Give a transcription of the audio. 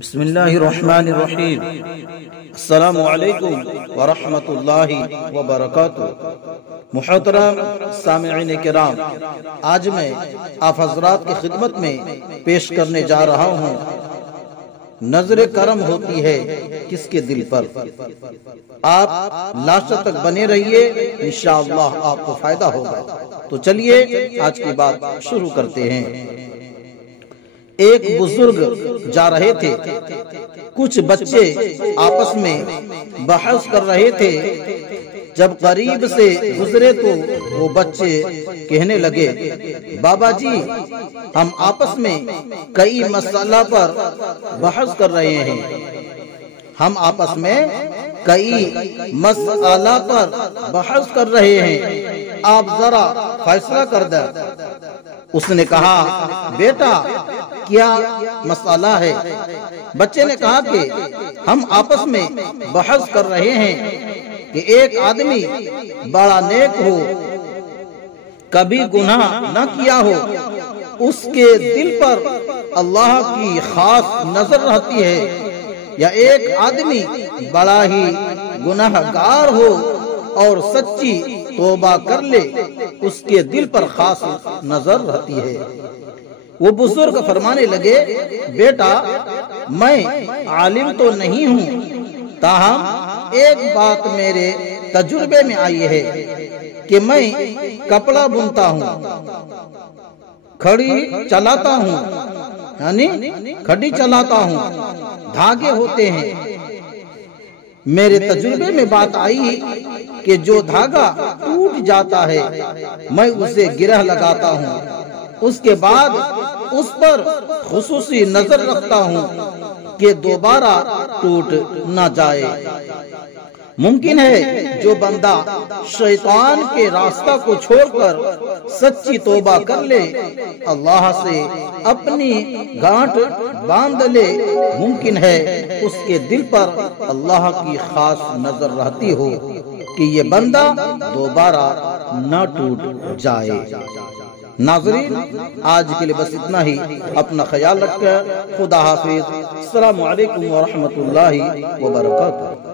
बिस्मिल्लाहिर्रहमानिर्रहीम। अस्सलामु अलैकुम व रहमतुल्लाहि व बरकातुहू। मुहतरम सामिईन किराम, आज मैं आप हजरात की खिदमत में पेश करने जा रहा हूँ, नजर करम होती है किसके दिल पर। आप लास्ट तक बने रहिए, इंशाअल्लाह आपको फायदा होगा। तो चलिए आज की बात शुरू करते हैं। एक बुजुर्ग जा रहे थे, कुछ बच्चे आपस में बहस कर रहे थे। जब करीब से गुजरे तो वो बच्चे कहने लगे, बाबा जी, हम आपस में कई मसला पर बहस कर रहे हैं। हम आपस में कई मसला पर बहस कर रहे हैं, आप जरा फैसला कर दें। उसने कहा, बेटा क्या मसला है? बच्चे ने कहा कि हम आपस में बहस कर रहे हैं कि एक आदमी बड़ा नेक हो, कभी गुनाह न किया हो, उसके दिल पर अल्लाह की खास नजर रहती है, या एक आदमी बड़ा ही गुनाहगार हो और सच्ची तौबा कर ले, उसके दिल पर खास नजर रहती है। वो बुजुर्ग फरमाने लगे, बेटा मैं आलिम तो नहीं हूँ, ताहम एक बात मेरे तजुर्बे में आई है कि मैं कपड़ा बुनता हूँ, खड़ी चलाता हूँ, यानी खड़ी चलाता हूँ, धागे होते हैं। मेरे तजुर्बे में बात आई कि जो धागा टूट जाता है मैं उसे गिरह लगाता हूँ, उसके बाद उस पर खुसूसी नजर रखता हूँ कि दोबारा टूट न जाए। मुमकिन है जो बंदा शैतान के रास्ता को छोड़कर सच्ची तौबा कर ले, अल्लाह से अपनी गांठ बांध ले, मुमकिन है उसके दिल पर अल्लाह की खास नजर रहती हो कि ये बंदा दोबारा न टूट जाए। नाज़रीन, आज के लिए बस इतना ही। अपना ख्याल रखकर खुदा हाफिज। अस्सलामु अलैकुम व रहमतुल्लाहि व बरकातुहू।